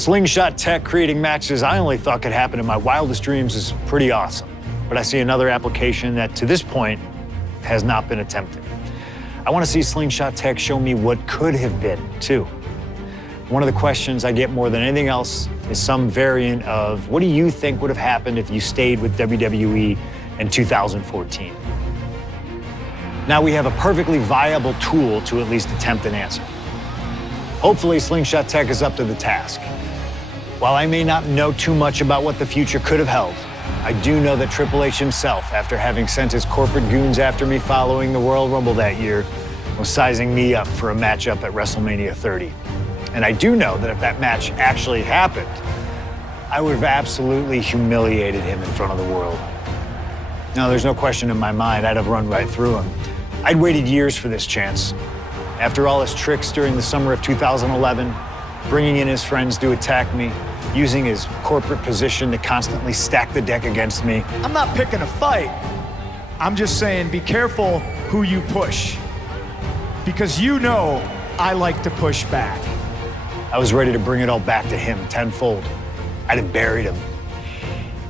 Slingshot tech creating matches I only thought could happen in my wildest dreams is pretty awesome. But I see another application that, to this point, has not been attempted. I want to see Slingshot tech show me what could have been, too. One of the questions I get more than anything else is some variant of, what do you think would have happened if you stayed with WWE in 2014? Now we have a perfectly viable tool to at least attempt an answer. Hopefully, Slingshot tech is up to the task. While I may not know too much about what the future could have held, I do know that Triple H himself, after having sent his corporate goons after me following the Royal Rumble that year, was sizing me up for a matchup at WrestleMania 30. And I do know that if that match actually happened, I would have absolutely humiliated him in front of the world. Now, there's no question in my mind I'd have run right through him. I'd waited years for this chance. After all his tricks during the summer of 2011, bringing in his friends to attack me, using his corporate position to constantly stack the deck against me. I'm not picking a fight. I'm just saying be careful who you push. Because you know I like to push back. I was ready to bring it all back to him tenfold. I'd have buried him.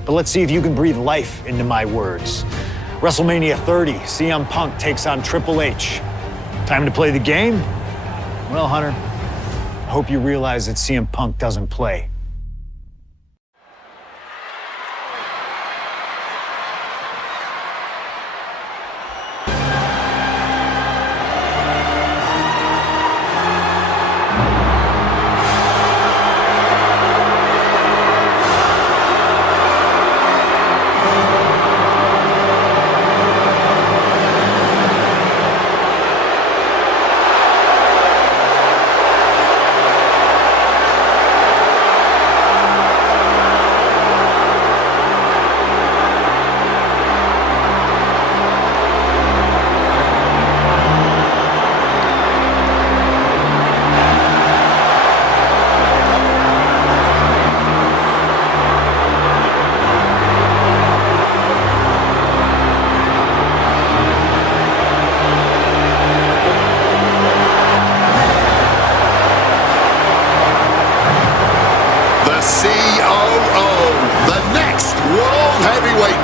But let's see if you can breathe life into my words. WrestleMania 30, CM Punk takes on Triple H. Time to play the game? Well, Hunter, I hope you realize that CM Punk doesn't play.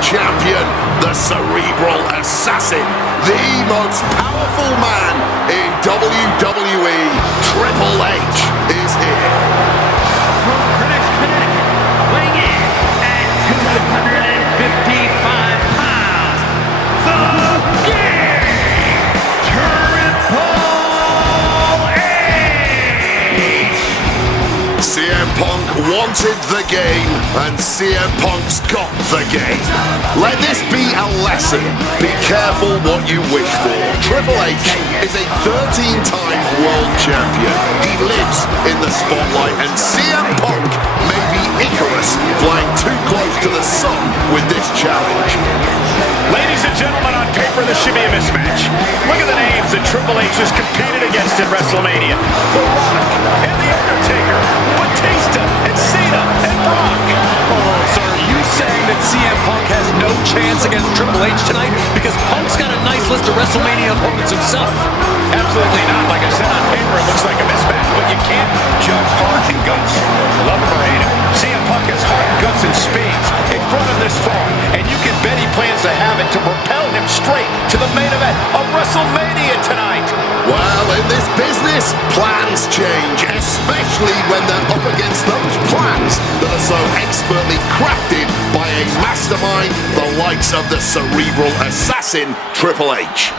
Champion, the cerebral assassin, the most powerful man in WWE, Triple H, is here. From Greenwich, Connecticut, weighing in at 255 pounds, the Game, Triple H! CM Punk wanted the game, and CM Punk's got the game. Let this be a lesson. Be careful what you wish for. Triple H is a 13-time world champion. He lives in the spotlight, and CM Punk may be Icarus flying too close to the sun with this challenge. Ladies and gentlemen, on paper, this should be a mismatch. Look at the names that Triple H has competed against at WrestleMania. The Rock and The Undertaker, Batista and Cena and Brock. Oh, so are you saying that CM Punk has no chance against Triple H tonight because Punk's got a nice list of WrestleMania opponents himself? Absolutely not. Like I said, on paper, it looks like a mismatch, but you can't judge heart and guts. Love him or hate him, CM Punk has heart, guts, and spades in front of this far, and you can bet he plans to have it to propel him straight to the main event of WrestleMania tonight. Well, in this business, plans change, especially when they're up against those plans that are so expertly crafted by a mastermind the likes of the cerebral assassin, Triple H.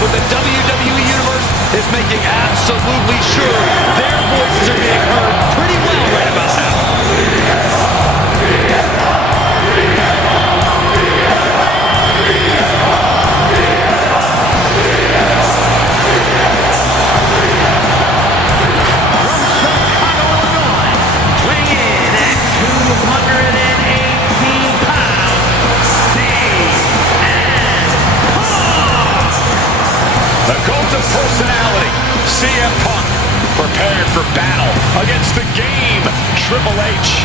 But the WWE Universe is making absolutely sure their voices are being heard pretty well right about now. From Chicago, Illinois, weighing in CM Punk prepared for battle against the Game, Triple H.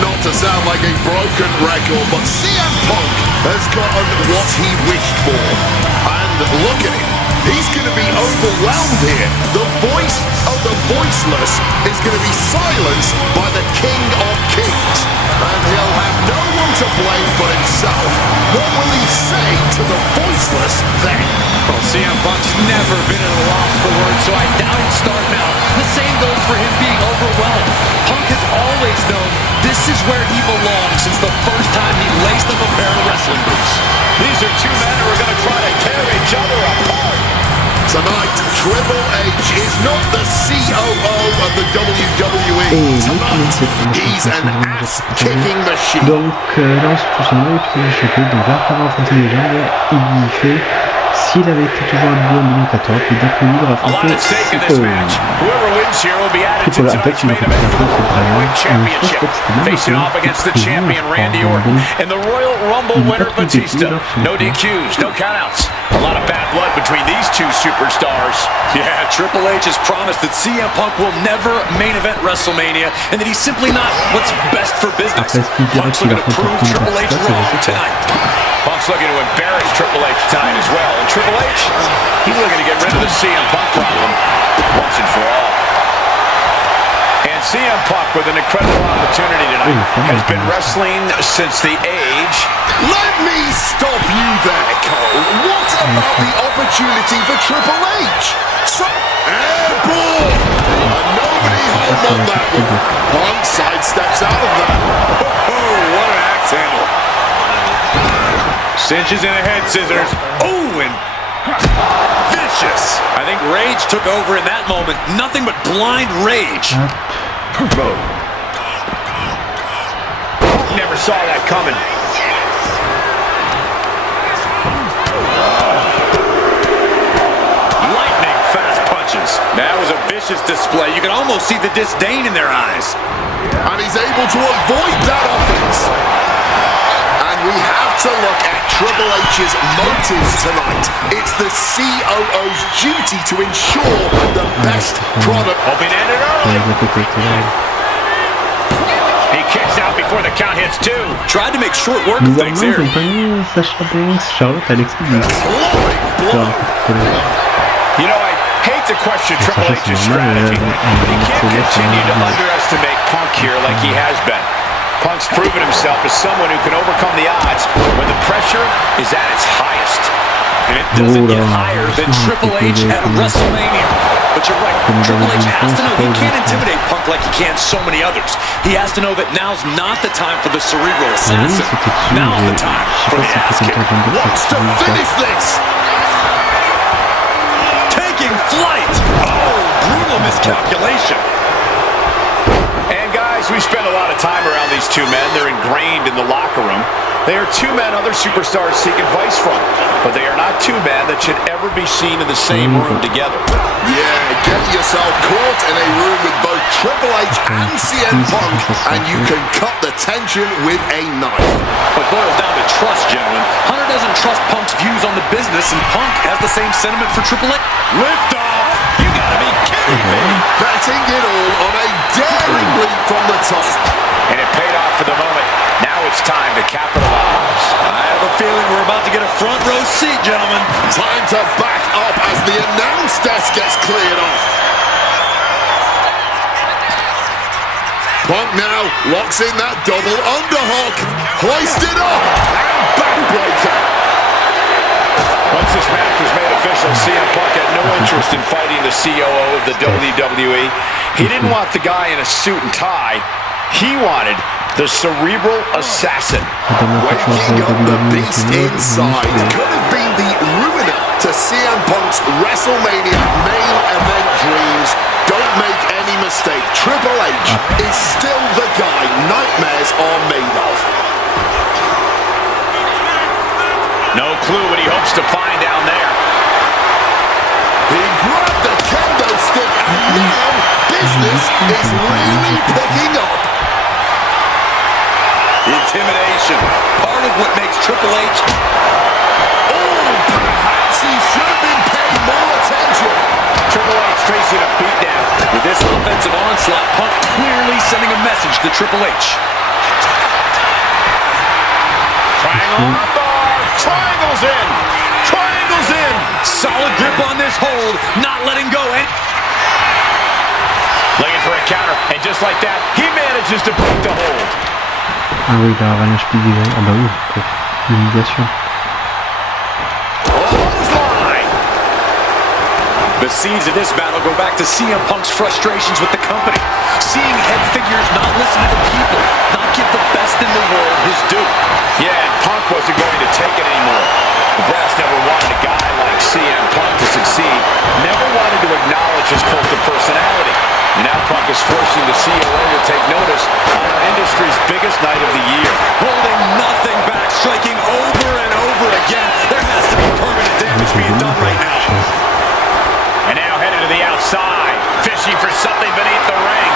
Not to sound like a broken record, but CM Punk has gotten what he wished for. And look at him. He's going to be overwhelmed here. The voice of the voiceless is going to be silenced by the King of Kings. And he'll have no one to blame but himself. What will he say to the voiceless then? Well, CM Punk's never been at a loss for words, so I doubt he'd start now. The same goes for him being overwhelmed. Punk has always known this is where he belongs since the first time he laced up a pair of wrestling boots. These are two men who are going to try to tear each other apart. Tonight, Triple H is not the COO of the WWE. Tonight, he's an ass-kicking machine. Donc là on se retrouve sur un nouveau épisode de choqué. Donc après avoir affronté les légendes, il fait s'il avait été toujours à en 2014, puis d'un coup libre affronter Triple H. En fait il a fait Facing off against the champion Randy Orton and the Royal Rumble winner Batista. No DQs, no countouts. A lot of bad blood between these two superstars. Yeah, Triple H has promised that CM Punk will never main event WrestleMania and that he's simply not what's best for business. Punk's looking to prove Triple H wrong tonight. Punk's looking to embarrass Triple H tonight as well. And Triple H, he's looking to get rid of the CM Punk problem once and for all. And CM Punk, with an incredible opportunity tonight, has been wrestling since the age. Let me stop you there, Cole. What about the opportunity for Triple H? Airball! And nobody home on that one. Punk sidesteps out of that. Oh, what an axe handle. Cinches in a head scissors. Oh, and vicious. I think rage took over in that moment. Nothing but blind rage. Never saw that coming. Lightning fast punches. That was a vicious display. You can almost see the disdain in their eyes. And he's able to avoid that offense. And we have to look at Triple H's motives tonight. It's the COO's duty to ensure the best product. Hoping to end it early. He kicks out before the count hits two. Tried to make short work of things here. Sacha Banks, Charlotte, Alex You know, I hate to question Triple H's strategy, but he can't continue to underestimate Punk here like he has been. Punk's proven himself as someone who can overcome the odds when the pressure is at its highest. And it doesn't get higher than Triple H at WrestleMania. But you're right, Triple H has to know he can't intimidate Punk like he can so many others. He has to know that now's not the time for the cerebral assassin. Now's the time for the ass kick. Wants to finish this. Taking flight. Oh, brutal miscalculation. And guys, we spend a lot of time around these two men. They're ingrained in the locker room. They are two men other superstars seek advice from, but they are not two men that should ever be seen in the same room together. Yeah, get yourself caught in a room with both Triple H and CM Punk, and you can cut the tension with a knife. It boils down to trust, gentlemen. Hunter doesn't trust Punk's views on the business, and Punk has the same sentiment for Triple H. Lift off! You gotta be kidding me! Betting it all on a daring leap from the top. And it paid off for the moment. Now it's time to capitalize. I have a feeling we're about to get a front row seat, gentlemen. Time to back up as the announce desk gets cleared off. Punk now locks in that double underhook. Hoisted up and backbreaker. Once this match was made official, CM Punk had no interest in fighting the COO of the WWE. He didn't want the guy in a suit and tie. He wanted the cerebral assassin. Waking up the beast inside could have been the ruiner to CM Punk's WrestleMania main event dreams. Don't make any mistake, Triple H is still the guy nightmares are made of. No clue what he hopes to find down there. He grabbed the kendo stick and now business is really picking up. Intimidation, part of what makes Triple H. Oh, perhaps he should have been paying more attention. Triple H facing a beatdown. With this offensive onslaught, Punk clearly sending a message to Triple H. Triangle on bar. Triangles in. Triangles in. Solid grip on this hold, not letting go. Looking for a counter. And just like that, he manages to break the hold. Ah oui, il a rallongé direct. Ah bah oui, pour l'humiliation. The seeds of this battle go back to CM Punk's frustrations with the company. Seeing head figures not listen to the people, not give the best in the world his due. Yeah, and Punk wasn't going to take it anymore. The brass never wanted a guy like CM Punk to succeed, never wanted to acknowledge his cult of personality. And now Punk is forcing the COO to take notice on our industry's biggest night of the year. Holding nothing back, striking over and over again. There has to be permanent damage being done right now. And now headed to the outside, fishing for something beneath the ring.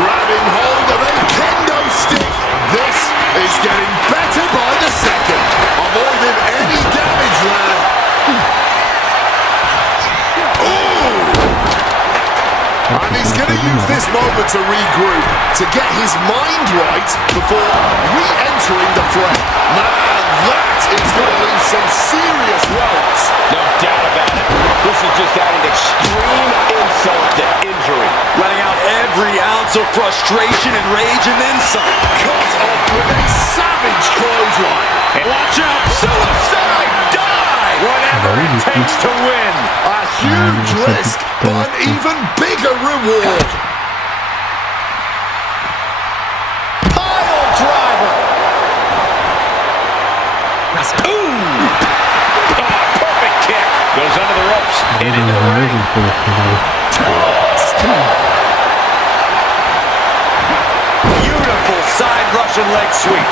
Grabbing hold of a kendo stick. This is getting better by the second. Avoiding any damage there. And he's going to use this moment to regroup, to get his mind right before re-entering the fray. Man, that is going to leave some serious welts. No doubt about it. This is just adding extreme insult to injury. Letting out every ounce of frustration and rage and then some. Cut off with a savage clothesline. And watch out, suicide dive! Whatever it takes to win. A huge risk, but an even bigger reward. Pile driver. Ooh! Perfect kick. Goes under the ropes. And into the ring. Beautiful side Russian leg sweep.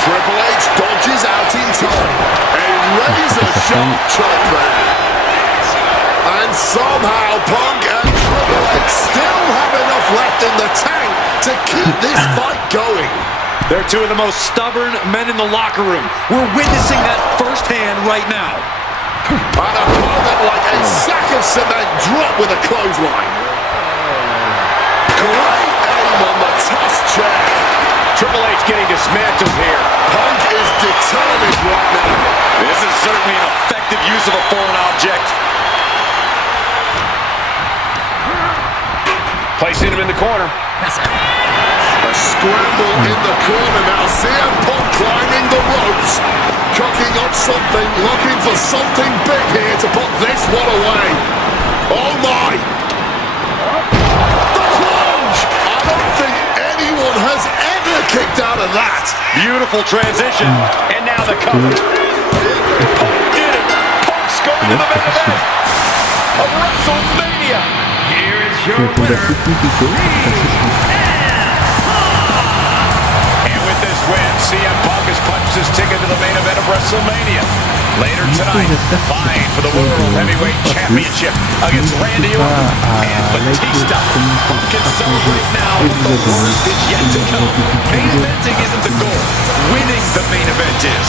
Triple H dodges out in time. A razor-sharp chop there. And somehow Punk and Triple H still have enough left in the tank to keep this fight going. They're two of the most stubborn men in the locker room. We're witnessing that firsthand right now. An opponent like a sack of cement drop with a clothesline. Great aim on the toss chair. Triple H getting dismantled here. Punk is determined right now. This is certainly an effective use of a foreign object. Placing him in the corner. A scramble in the corner now. CM Punk climbing the ropes. Cooking up something, looking for something big here to put this one away. Oh my! The plunge! I don't think anyone has ever kicked out of that. Beautiful transition. And now the cover. Punk did it. Punk's going to the main event of WrestleMania. Here is your winner. And with this win, CM Punk has punched his ticket to the main event of WrestleMania. Later tonight, vying for the World Heavyweight Championship against Randy Orton and Batista. Punk can celebrate now, but the worst is yet to come. Main eventing isn't the goal. Winning the main event is.